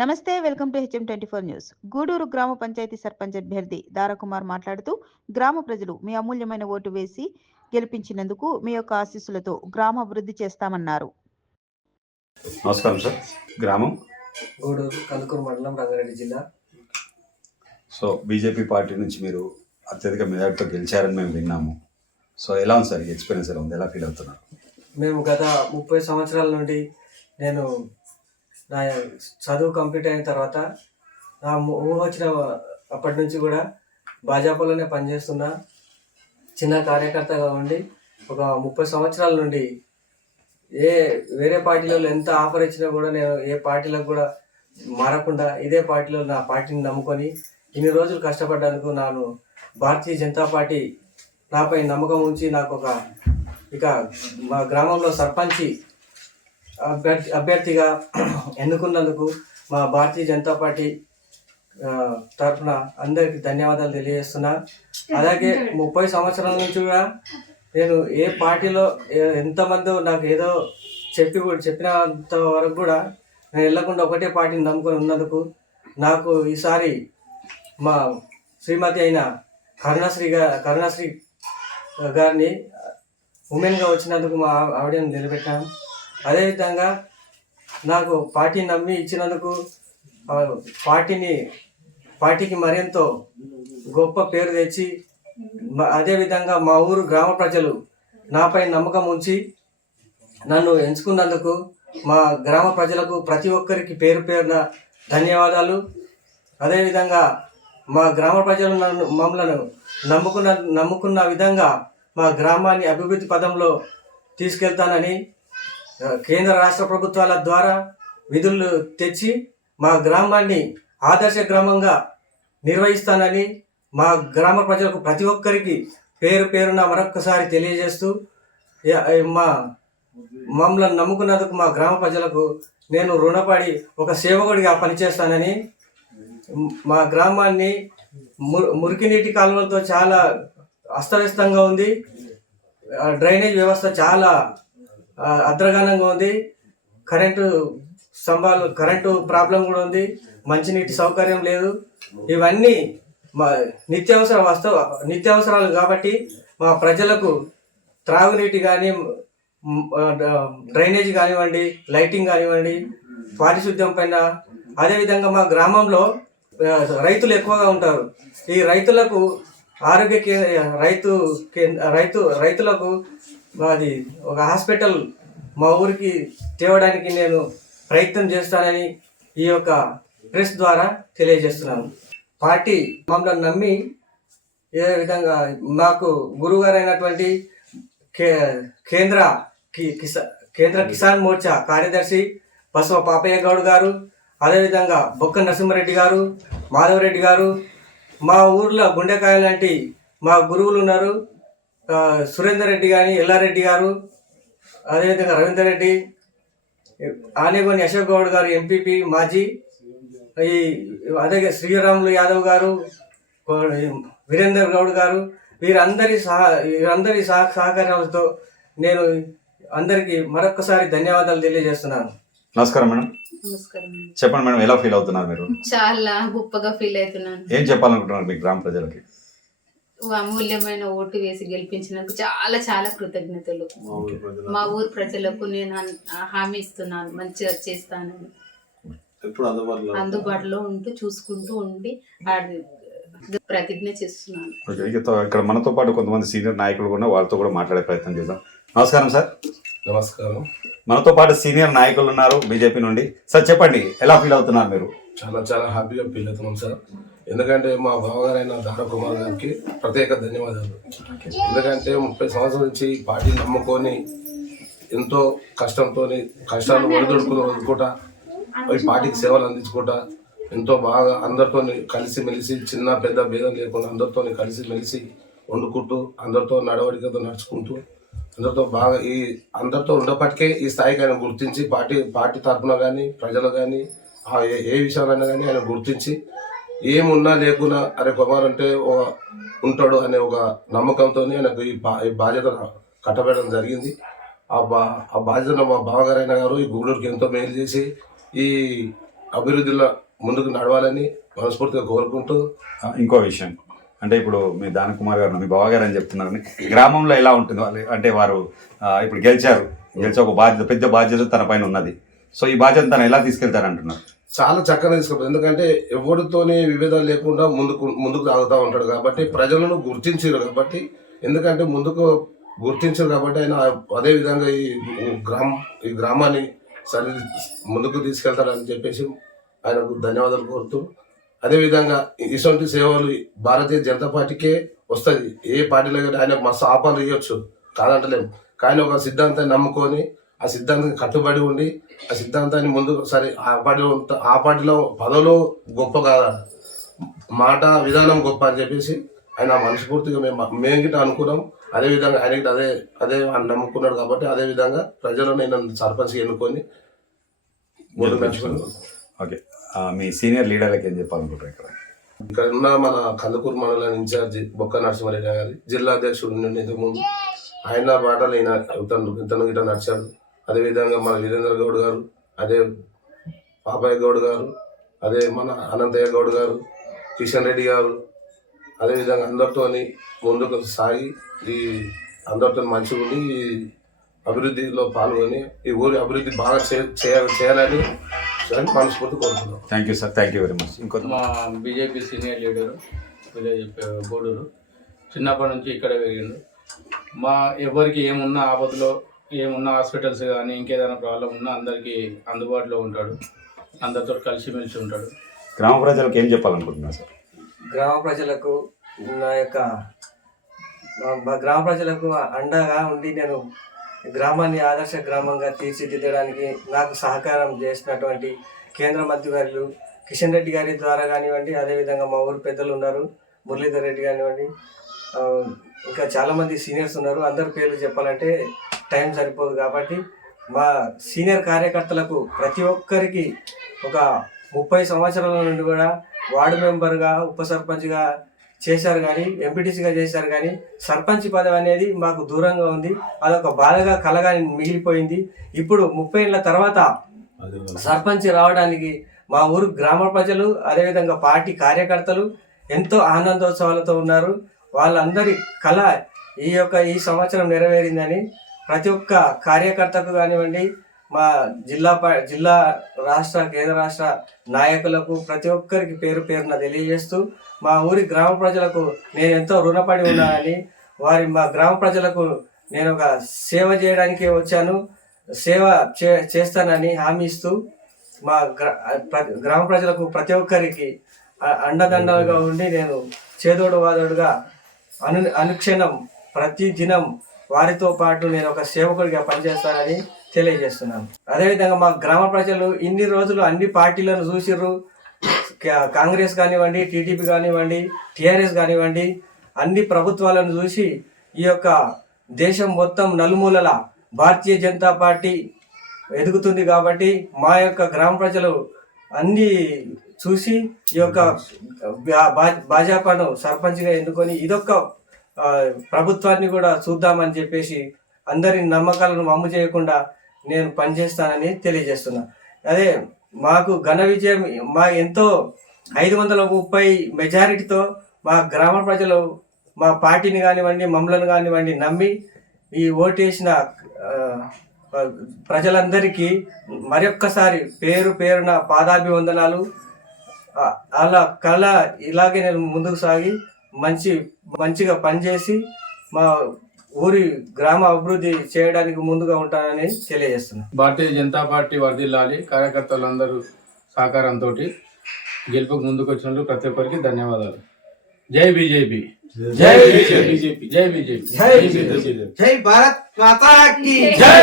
నమస్తే, welcome to HM24 news. Gudur గ్రామ పంచాయతీ సర్పంచ్ అభ్యర్థి దారకుమార్ మాట్లాడుతూ, గ్రామ ప్రజలు మీ అమూల్యమైన ఓటు వేసి గెలిపించినందుకు మీ యొక్క ఆశీస్సులతో గ్రామ అభివృద్ధి చేస్తామన్నారు. నమస్కారం సార్. గ్రామం గూడూరు, కందుకూరు మండలం, రంగారెడ్డి జిల్లా. సో బీజేపీ పార్టీ నుంచి మీరు అత్యధిక మెజార్టీతో గెలిచారని మేము విన్నాము. సో ఎలా ఉంది సార్, ఈ ఎక్స్పీరియన్స్ ఎలా ఉంది, ఎలా ఫీల్ అవుతున్నారు? మేము గత 30 సంవత్సరాల నుండి నేను నా చదువు కంప్లీట్ అయిన తర్వాత నా ఊహ వచ్చిన అప్పటి నుంచి కూడా భాజపాలోనే పనిచేస్తున్నా. చిన్న కార్యకర్తగా ఉండి ఒక 30 సంవత్సరాల నుండి వేరే పార్టీలలో ఎంత ఆఫర్ ఇచ్చినా కూడా నేను ఏ పార్టీలకు కూడా మారకుండా ఇదే పార్టీలో నా పార్టీని నమ్ముకొని ఇన్ని రోజులు కష్టపడ్డందుకు నాను భారతీయ జనతా పార్టీ నాపై నమ్మకం ఉంచి నాకు ఇక మా గ్రామంలో సర్పంచి అభ్యర్థిగా ఎన్నుకున్నందుకు మా భారతీయ జనతా పార్టీ తరఫున అందరికీ ధన్యవాదాలు తెలియజేస్తున్నా. అలాగే 30 సంవత్సరాల నుంచి కూడా నేను ఏ పార్టీలో ఎంతమందో నాకు ఏదో చెప్పినంత వరకు కూడా నేను వెళ్ళకుండా ఒకటే పార్టీని నమ్ముకొని ఉన్నందుకు నాకు ఈసారి మా శ్రీమతి అయిన కరుణశ్రీ గారిని ఉమెన్గా వచ్చినందుకు మా ఆవిడని నిలబెట్టాను. అదేవిధంగా నాకు పార్టీ నమ్మి ఇచ్చినందుకు పార్టీకి మరింతో గొప్ప పేరు తెచ్చి అదేవిధంగా మా ఊరు గ్రామ ప్రజలు నాపై నమ్మకం ఉంచి నన్ను ఎంచుకున్నందుకు మా గ్రామ ప్రజలకు ప్రతి ఒక్కరికి పేరు పేరున ధన్యవాదాలు. అదేవిధంగా మా గ్రామ ప్రజలు మమ్మల్ని నమ్ముకున్న విధంగా మా గ్రామాన్ని అభివృద్ధి పదంలో తీసుకెళ్తానని కేంద్ర రాష్ట్ర ప్రభుత్వాల ద్వారా విధులు తెచ్చి మా గ్రామాన్ని ఆదర్శ గ్రామంగా నిర్వహిస్తానని మా గ్రామ ప్రజలకు ప్రతి ఒక్కరికి పేరు పేరున మరొక్కసారి తెలియజేస్తూ మమ్మల్ని నమ్ముకున్నందుకు మా గ్రామ ప్రజలకు నేను రుణపడి ఒక సేవకుడిగా పనిచేస్తానని, మా గ్రామాన్ని మురికి నీటి కాలువలతో చాలా అస్తవ్యస్తంగా ఉంది, డ్రైనేజ్ వ్యవస్థ చాలా అద్రగానంగా ఉంది, కరెంటు ప్రాబ్లం కూడా ఉంది, మంచినీటి సౌకర్యం లేదు. ఇవన్నీ మా నిత్యావసరాలు కాబట్టి మా ప్రజలకు త్రాగునీటి కానీ, డ్రైనేజ్ కానివ్వండి, లైటింగ్ కానివ్వండి, పారిశుద్ధ్యం పైన, అదేవిధంగా మా గ్రామంలో రైతులు ఎక్కువగా ఉంటారు. ఈ రైతులకు రైతులకు మాది ఒక హాస్పిటల్ మా ఊరికి తేవడానికి నేను ప్రయత్నం చేస్తానని ఈ యొక్క ప్రెస్ ద్వారా తెలియజేస్తున్నాను. పార్టీ మమ్మల్ని నమ్మి ఏ విధంగా మాకు గురువుగారు అయినటువంటి కేంద్ర కిసాన్ మోర్చా కార్యదర్శి బసవ పాపయ్య గౌడ్ గారు, అదేవిధంగా బొక్క నరసింహారెడ్డి గారు, మాధవరెడ్డి గారు, మా ఊర్లో గుండెకాయ లాంటి మా గురువులు ఉన్నారు, సురేందర్ రెడ్డి కానీ, ఎల్లారెడ్డి గారు, అదేవిధంగా రవీందర్ రెడ్డి, ఆనేగోని అశోక్ గౌడ్ గారు ఎంపీపీ మాజీ, అదే శ్రీరాములు యాదవ్ గారు, వీరేందర్ గౌడ్ గారు, వీరందరి సహకారాలతో నేను అందరికీ మరొకసారి ధన్యవాదాలు తెలియజేస్తున్నాను. నమస్కారం మేడం. చెప్పండి మేడం, ఎలా ఫీల్ అవుతున్నారు మీరు? చాలా గొప్పగా ఫీల్ అవుతున్నాను. ఏం చెప్పాలనుకుంటున్నారు మీ గ్రామ ప్రజలకి? అమూల్యమైన ఓటు వేసి గెలిపించినందుకు చాలా చాలా కృతజ్ఞతలు. మా ఊరు ప్రజలకు నేను హామీ ఇస్తున్నాను, మంచిగా చేస్తానని, అందుబాటులో ఉంటూ చూసుకుంటూ ఉండి ప్రతిజ్ఞ చేస్తున్నాను. ఇక్కడ మనతో పాటు కొంతమంది సీనియర్ నాయకులు కూడా, వాళ్ళతో కూడా మాట్లాడే ప్రయత్నం చేద్దాం. నమస్కారం సార్. నమస్కారం. మనతో పాటు సీనియర్ నాయకులు ఉన్నారు బీజేపీ నుండి. సార్ చెప్పండి, ఎలా ఫీల్ అవుతున్నారు మీరు? చాలా హ్యాపీగా ఫీల్ అవుతున్నాం సార్. ఎందుకంటే మా బావగారైన దారకుమార్ గారికి ప్రత్యేక ధన్యవాదాలు. ఎందుకంటే 30 సంవత్సరాల నుంచి పార్టీని నమ్ముకొని ఎంతో కష్టాలు ఒడిదొడుకులు వదులుకుంటా ఈ పార్టీకి సేవలు అందించుకుంటా ఎంతో బాగా అందరితో కలిసిమెలిసి, చిన్న పెద్ద భేదం లేకుండా అందరితో కలిసిమెలిసి వండుకుంటూ, అందరితో నడవడికతో నడుచుకుంటూ, అందరితో ఉండేప్పటికే ఈ స్థాయికి ఆయన గుర్తించి పార్టీ తరఫున కానీ, ప్రజలు కానీ, ఏ విషయాలైనా కానీ ఆయన గుర్తించి ఏమున్నా లేకున్నా అరే కుమార్ అంటే ఉంటాడు అనే ఒక నమ్మకంతో ఆయనకు ఈ బాధ్యత కట్టబెట్టడం జరిగింది. ఆ బాధ్యతను మా బావగారైన గారు ఈ గూడూరుకి ఎంతో మేలు చేసి ఈ అభివృద్ధిలో ముందుకు నడవాలని మనస్ఫూర్తిగా కోరుకుంటూ ఇంకో విషయం అంటే ఇప్పుడు మీ దాన కుమార్ గారు మీ బావగారు అని చెప్తున్నారని గ్రామంలో ఎలా ఉంటుంది వాళ్ళు అంటే వారు ఇప్పుడు గెలిచి ఒక బాధ్యత పెద్ద బాధ్యత తన పైన ఉన్నది. సో ఈ బాధ్యత తను ఎలా తీసుకెళ్తారంటున్నారు? చాలా చక్కగా తీసుకుంటారు. ఎందుకంటే ఎవరితోని విభేదాలు లేకుండా ముందుకు సాగుతూ ఉంటాడు కాబట్టి ప్రజలను గుర్తించారు కాబట్టి, ఎందుకంటే ముందుకు గుర్తించారు కాబట్టి ఆయన అదే విధంగా ఈ గ్రామాన్ని సరి ముందుకు తీసుకెళ్తారని చెప్పేసి ఆయనకు ధన్యవాదాలు కోరుతూ, అదేవిధంగా ఇటువంటి సేవలు భారతీయ జనతా పార్టీకే వస్తుంది. ఏ పార్టీలో కానీ ఆయనకు మస్తు ఆపాలు ఇవ్వచ్చు కాదంటలేము, కానీ ఒక సిద్ధాంతాన్ని నమ్ముకొని ఆ సిద్ధాంతానికి కట్టుబడి ఉండి ఆ సిద్ధాంతాన్ని ముందుకు సరే ఆ పార్టీలో పదవులు గొప్ప కాదా, మాట విధానం గొప్ప అని చెప్పేసి ఆయన మనస్ఫూర్తిగా మేము గిట్ట అనుకున్నాం. అదేవిధంగా ఆయన గిట్ట అదే నమ్ముకున్నాడు కాబట్టి అదేవిధంగా ప్రజలు నేను సర్పంచ్ ఎన్నుకొని ఓకే, మీ సీనియర్ లీడర్లకి ఏం చెప్పాలనుకుంటారు? ఇక్కడ ఉన్న మన కందుకూరు మండలం ఇన్ఛార్జి బొక్క నరసింహారెడ్డి గారి జిల్లా అధ్యక్షుడు ఇంతకుముందు ఆయన బాటలు ఇతను గిట్ట నడిచాడు. అదేవిధంగా మన వీరేంద్ర గౌడ్ గారు, అదే పాపయ్య గౌడ్ గారు, అదే మన అనంతయ్య గౌడ్ గారు, కిషన్ రెడ్డి గారు, అదేవిధంగా అందరితో ముందుకు సాగి ఈ అందరితో మంచిగా ఉండి ఈ అభివృద్ధిలో పాల్గొని ఈ ఊరి అభివృద్ధి బాగా చేయాలని మనస్ఫూర్తి కోరుతున్నాం. Thank you sir, thank you very much. ఇంకొక మా BJP senior leader village Guduru, చిన్నప్పటి నుంచి ఇక్కడ పెరిగిండు. మా ఎవరికి ఏమున్నా ఆపదలో ఏమున్నా హాస్పిటల్స్ కానీ ఇంకేదైనా ప్రాబ్లం ఉన్నా అందరికీ అందుబాటులో ఉంటాడు, అందరితో కలిసిమెలిసి ఉంటాడు. గ్రామ ప్రజలకు ఏం చెప్పాలనుకుంటున్నారు సార్? గ్రామ ప్రజలకు మా గ్రామ ప్రజలకు అండగా ఉండి నేను గ్రామాన్ని ఆదర్శ గ్రామంగా తీర్చిదిద్దడానికి నాకు సహకారం చేసినటువంటి కేంద్ర మంత్రివర్యులు కిషన్ రెడ్డి గారి ద్వారా కానివ్వండి, అదేవిధంగా మా ఊరు పెద్దలు ఉన్నారు, మురళీధర్ రెడ్డి కానివ్వండి, ఇంకా చాలామంది సీనియర్స్ ఉన్నారు. అందరి పేర్లు చెప్పాలంటే టైం సరిపోదు కాబట్టి మా సీనియర్ కార్యకర్తలకు ప్రతి ఒక్కరికి ఒక 30 సంవత్సరాల నుండి కూడా వార్డు మెంబర్గా ఉప సర్పంచ్గా చేశారు కానీ, ఎంపీటీసీగా చేశారు కానీ సర్పంచ్ పదవి అనేది మాకు దూరంగా ఉంది. అదొక బాధగా కలగా మిగిలిపోయింది. ఇప్పుడు 30 ఏళ్ళ తర్వాత సర్పంచ్ రావడానికి మా ఊరు గ్రామ ప్రజలు అదేవిధంగా పార్టీ కార్యకర్తలు ఎంతో ఆనందోత్సవాలతో ఉన్నారు. వాళ్ళందరి కళ ఈ సంవత్సరం నెరవేరిందని ప్రతి ఒక్క కార్యకర్తకు కానివ్వండి, మా జిల్లా రాష్ట్ర కేంద్ర రాష్ట్ర నాయకులకు ప్రతి ఒక్కరికి పేరు పేరున తెలియజేస్తూ మా ఊరి గ్రామ ప్రజలకు నేను ఎంతో రుణపడి ఉన్నానని, మా గ్రామ ప్రజలకు నేను ఒక సేవ చేయడానికే వచ్చాను, సేవ చేస్తానని హామీ ఇస్తూ మా గ్రామ ప్రజలకు ప్రతి ఒక్కరికి అండదండలుగా ఉండి నేను చేదోడు వాదోడుగా అనుక్షణం ప్రతి దినం వారితో పాటు నేను ఒక సేవకుడిగా పనిచేస్తానని తెలియజేస్తున్నాను. అదేవిధంగా మా గ్రామ ప్రజలు ఇన్ని రోజులు అన్ని పార్టీలను చూసిర్రు, కాంగ్రెస్ కానివ్వండి, టీడీపీ కానివ్వండి, టీఆర్ఎస్ కానివ్వండి, అన్ని ప్రభుత్వాలను చూసి ఈ యొక్క దేశం మొత్తం నలుమూలల భారతీయ జనతా పార్టీ ఎదుగుతుంది కాబట్టి మా యొక్క గ్రామ ప్రజలు అన్ని చూసి ఈ యొక్క భాజపాను సర్పంచ్గా ఎన్నుకొని ఇదొక్క ప్రభుత్వాన్ని కూడా చూద్దామని చెప్పేసి అందరి నమ్మకాలను వమ్ము చేయకుండా నేను పనిచేస్తానని తెలియజేస్తున్నా. అదే మాకు ఘన విజయం, మా ఎంతో 530 మెజారిటీతో మా గ్రామ ప్రజలు మా పార్టీని కానివ్వండి, మమ్మల్ని కానివ్వండి నమ్మి ఈ ఓటేసిన ప్రజలందరికీ మరొక్కసారి పేరు పేరున పాదాభివందనాలు. అలా కళ ఇలాగే నేను ముందుకు సాగి మంచిగా పనిచేసి మా ఊరి గ్రామ అభివృద్ధి చేయడానికి ముందుగా ఉంటానని తెలియజేస్తున్నాను. భారతీయ జనతా పార్టీ వర్ధిల్లాలి. కార్యకర్తలందరూ సహకారంతో గెలుపుకు ముందుకు వచ్చినందుకు ప్రతి ఒక్కరికి ధన్యవాదాలు. జై బీజేపీ, జై బీజేపీ, జై బీజేపీ, జై బీజేపీ, జై భారత్ మాతా కీ జై.